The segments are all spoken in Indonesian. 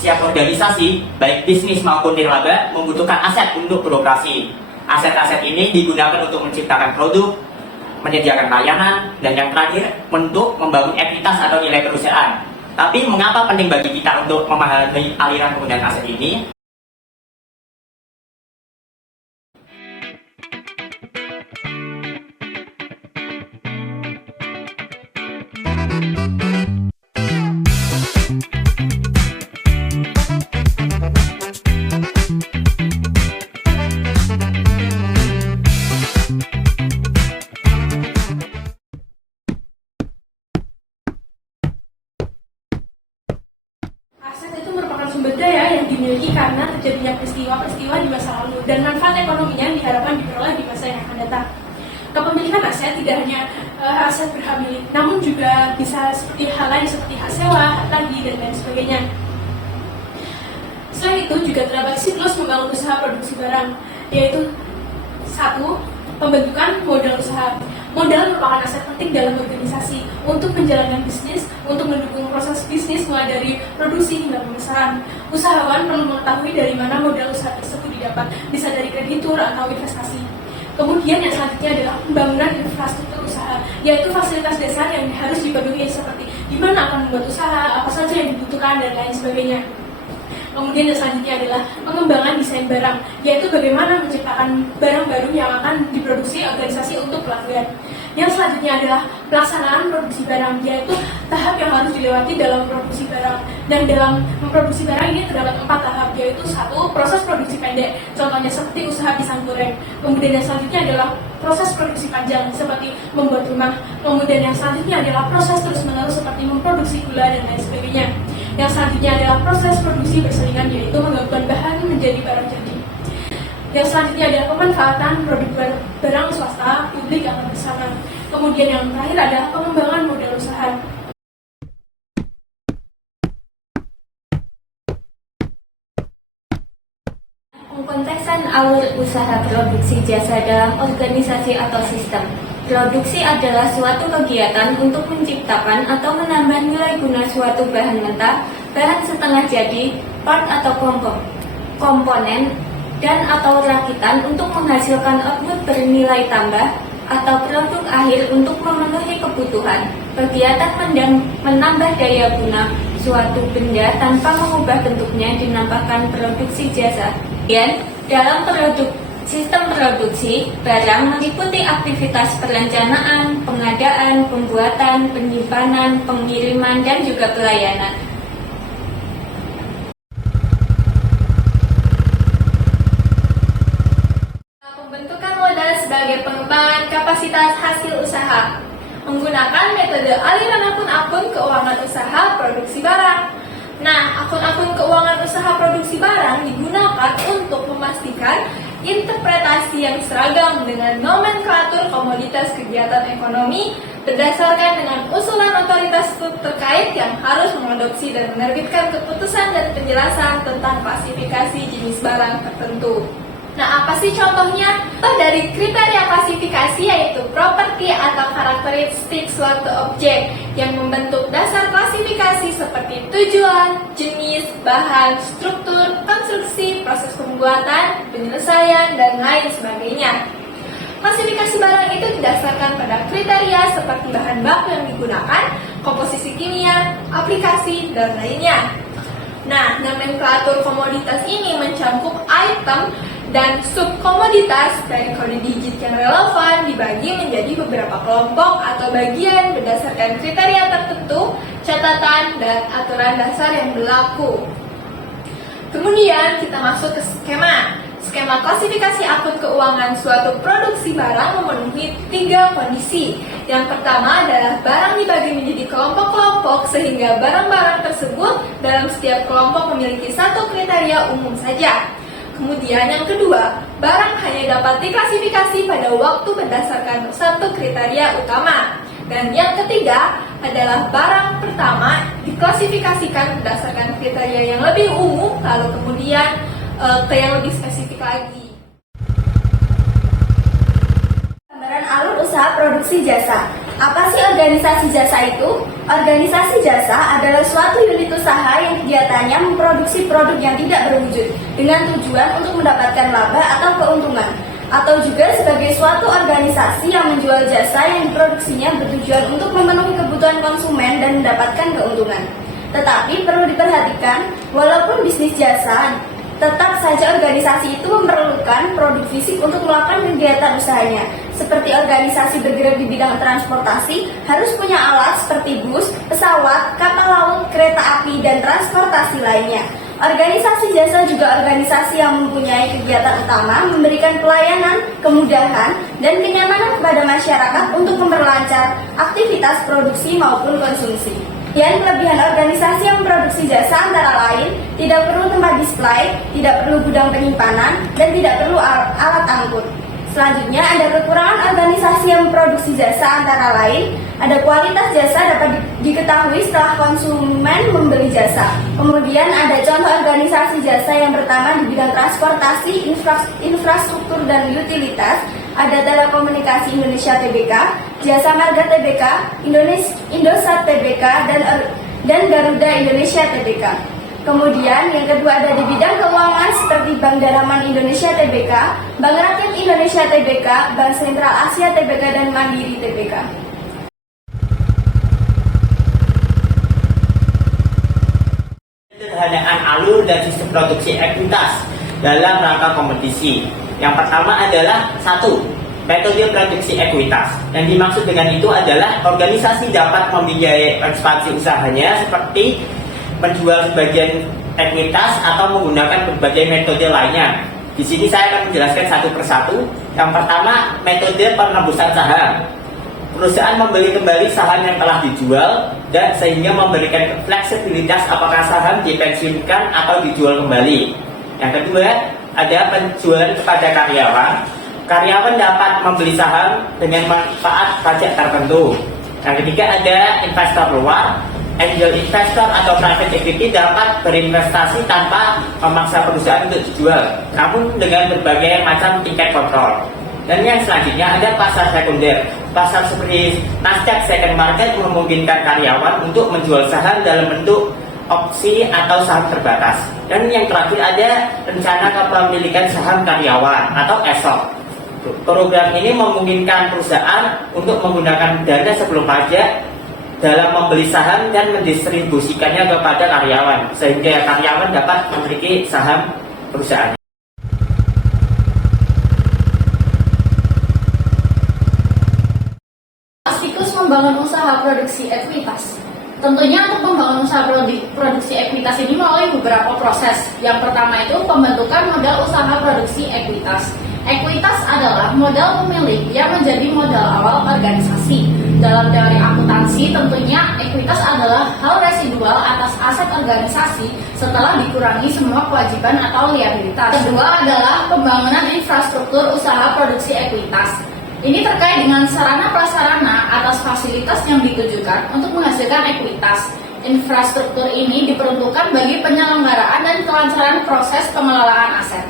Setiap organisasi, baik bisnis maupun nirlaba, membutuhkan aset untuk beroperasi. Aset-aset ini digunakan untuk menciptakan produk, menyediakan layanan, dan yang terakhir, untuk membangun entitas atau nilai perusahaan. Tapi mengapa penting bagi kita untuk memahami aliran penggunaan aset ini? Aset itu merupakan sumber daya yang dimiliki karena terjadinya peristiwa-peristiwa di masa lalu dan manfaat ekonominya diharapkan diperoleh di masa yang akan datang. Kepemilikan aset tidak hanya aset berhak milik, namun juga bisa seperti hal lain seperti hak sewa, hak tagih, dan lain sebagainya. Selain itu juga terdapat siklus membangun usaha produksi barang, yaitu 1. Pembentukan modal usaha. Modal merupakan aset penting dalam organisasi untuk menjalankan bisnis, untuk mendukung proses bisnis mulai dari produksi hingga pemasaran. Usahawan perlu mengetahui dari mana modal usaha tersebut didapat, bisa dari kreditur atau investasi. Kemudian yang selanjutnya adalah pembangunan infrastruktur usaha, yaitu fasilitas dasar yang harus dipenuhi seperti di mana akan membuat usaha, apa saja yang dibutuhkan, dan lain sebagainya. Kemudian yang selanjutnya adalah pengembangan desain barang, yaitu bagaimana menciptakan barang baru yang akan diproduksi organisasi untuk pelanggan. Yang selanjutnya adalah pelaksanaan produksi barang, yaitu tahap yang harus dilewati dalam produksi barang. Dan dalam memproduksi barang ini terdapat 4 tahap, yaitu 1. Proses produksi pendek, contohnya seperti usaha pisang goreng. Kemudian yang selanjutnya adalah proses produksi panjang, seperti membuat rumah. Kemudian yang selanjutnya adalah proses terus-menerus seperti memproduksi gula dan lain sebagainya. Yang selanjutnya adalah proses produksi berselingan, yaitu menggabungkan bahan menjadi barang jadi. Yang selanjutnya adalah pemanfaatan produk barang swasta, publik, atau bersama. Kemudian yang terakhir adalah pengembangan modal usaha. Pengkonteksan alur usaha produksi jasa dalam organisasi atau sistem. Produksi adalah suatu kegiatan untuk menciptakan atau menambah nilai guna suatu bahan mentah, barang setengah jadi, part atau komponen, dan atau rakitan untuk menghasilkan output bernilai tambah atau produk akhir untuk memenuhi kebutuhan. Kegiatan menambah daya guna suatu benda tanpa mengubah bentuknya dinamakan produksi jasa. Kemudian, dalam sistem produksi, barang meliputi aktivitas perencanaan, pengadaan, pembuatan, penyimpanan, pengiriman, dan juga pelayanan. Pembentukan modal sebagai pengembangan kapasitas hasil usaha. Menggunakan metode aliran akun-akun keuangan usaha produksi barang. Nah, akun-akun keuangan usaha produksi barang digunakan untuk memastikan interpretasi yang seragam dengan nomenklatur komoditas kegiatan ekonomi berdasarkan dengan usulan otoritas terkait yang harus mengadopsi dan menerbitkan keputusan dan penjelasan tentang klasifikasi jenis barang tertentu. Nah, apa sih contohnya? Dari kriteria klasifikasi yaitu properti atau karakteristik suatu objek yang membentuk dasar klasifikasi seperti tujuan, jenis, bahan, struktur, konstruksi, proses pembuatan, penyelesaian, dan lain sebagainya. Klasifikasi barang itu didasarkan pada kriteria seperti bahan baku yang digunakan, komposisi kimia, aplikasi, dan lainnya. Nah, nomenklatur komoditas ini mencakup item dan subkomoditas dari kode digit yang relevan dibagi menjadi beberapa kelompok atau bagian berdasarkan kriteria tertentu, catatan, dan aturan dasar yang berlaku. Kemudian kita masuk ke skema. Skema klasifikasi akun keuangan suatu produksi barang memenuhi 3 kondisi. Yang pertama adalah barang dibagi menjadi kelompok-kelompok sehingga barang-barang tersebut dalam setiap kelompok memiliki satu kriteria umum saja. Kemudian yang kedua, barang hanya dapat diklasifikasi pada waktu berdasarkan satu kriteria utama. Dan yang ketiga adalah barang pertama diklasifikasikan berdasarkan kriteria yang lebih umum, lalu kemudian ke yang lebih spesifik lagi. Gambaran alur usaha produksi jasa. Apa sih organisasi jasa itu? Organisasi jasa adalah suatu unit usaha yang kegiatannya memproduksi produk yang tidak berwujud dengan tujuan untuk mendapatkan laba atau keuntungan, atau juga sebagai suatu organisasi yang menjual jasa yang diproduksinya bertujuan untuk memenuhi kebutuhan konsumen dan mendapatkan keuntungan. Tetapi perlu diperhatikan, walaupun bisnis jasa, tetap saja organisasi itu memerlukan produk fisik untuk melakukan kegiatan usahanya. Seperti organisasi bergerak di bidang transportasi harus punya alat seperti bus, pesawat, kapal laut, kereta api, dan transportasi lainnya. Organisasi jasa juga organisasi yang mempunyai kegiatan utama memberikan pelayanan, kemudahan, dan kenyamanan kepada masyarakat untuk memperlancar aktivitas produksi maupun konsumsi. Dan kelebihan organisasi yang memproduksi jasa antara lain tidak perlu tempat display, tidak perlu gudang penyimpanan, dan tidak perlu alat angkut. Selanjutnya ada kekurangan organisasi yang memproduksi jasa antara lain, ada kualitas jasa dapat diketahui setelah konsumen membeli jasa. Kemudian ada contoh organisasi jasa yang pertama di bidang transportasi, infrastruktur dan utilitas, ada Telekomunikasi Indonesia Tbk, Jasa Marga Tbk, Indosat Tbk, dan Garuda Indonesia Tbk. Kemudian yang kedua ada di bidang keuangan seperti Bank Daraman Indonesia Tbk, Bank Rakyat Indonesia Tbk, Bank Sentral Asia Tbk, dan Mandiri Tbk. Sederhanaan alur dan sistem produksi ekuitas dalam rangka kompetisi. Yang pertama adalah 1. Metode produksi ekuitas. Yang dimaksud dengan itu adalah organisasi dapat membiayai ekspansi usahanya seperti menjual sebagian ekuitas atau menggunakan berbagai metode lainnya. Di sini saya akan menjelaskan satu persatu. Yang pertama, metode penembusan saham. Perusahaan membeli kembali saham yang telah dijual dan sehingga memberikan fleksibilitas apakah saham dipensiunkan atau dijual kembali. Yang kedua, ada penjualan kepada karyawan. Karyawan dapat membeli saham dengan manfaat pajak tertentu. Yang ketiga, ada investor luar. Angel investor atau private equity dapat berinvestasi tanpa memaksa perusahaan untuk dijual, namun dengan berbagai macam tingkat kontrol. Dan yang selanjutnya ada pasar sekunder. Pasar seperti Nasdaq Second Market memungkinkan karyawan untuk menjual saham dalam bentuk opsi atau saham terbatas. Dan yang terakhir ada rencana kepemilikan saham karyawan atau ESOP. Program ini memungkinkan perusahaan untuk menggunakan dana sebelum pajak dalam membeli saham dan mendistribusikannya kepada karyawan, sehingga karyawan dapat memiliki saham perusahaan. Siklus membangun usaha produksi ekuitas. Tentunya untuk membangun usaha produksi ekuitas ini melalui beberapa proses. Yang pertama itu pembentukan modal usaha produksi ekuitas. Ekuitas adalah modal pemilik yang menjadi modal awal organisasi. Dalam teori akuntansi, tentunya ekuitas adalah hal residual atas aset organisasi setelah dikurangi semua kewajiban atau liabilitas. Kedua adalah pembangunan infrastruktur usaha produksi ekuitas. Ini terkait dengan sarana-prasarana atas fasilitas yang ditujukan untuk menghasilkan ekuitas. Infrastruktur ini diperuntukkan bagi penyelenggaraan dan kelancaran proses pengelolaan aset.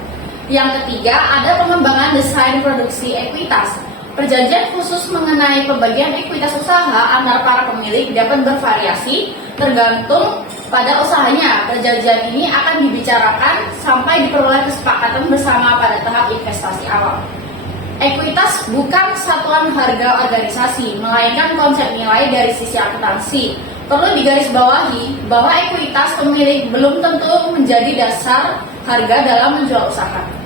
Yang ketiga, ada pengembangan desain produksi ekuitas. Perjanjian khusus mengenai pembagian ekuitas usaha antar para pemilik dapat bervariasi tergantung pada usahanya. Perjanjian ini akan dibicarakan sampai diperoleh kesepakatan bersama pada tahap investasi awal. Ekuitas bukan satuan harga organisasi, melainkan konsep nilai dari sisi akuntansi. Perlu digarisbawahi bahwa ekuitas pemilik belum tentu menjadi dasar harga dalam menjual usaha.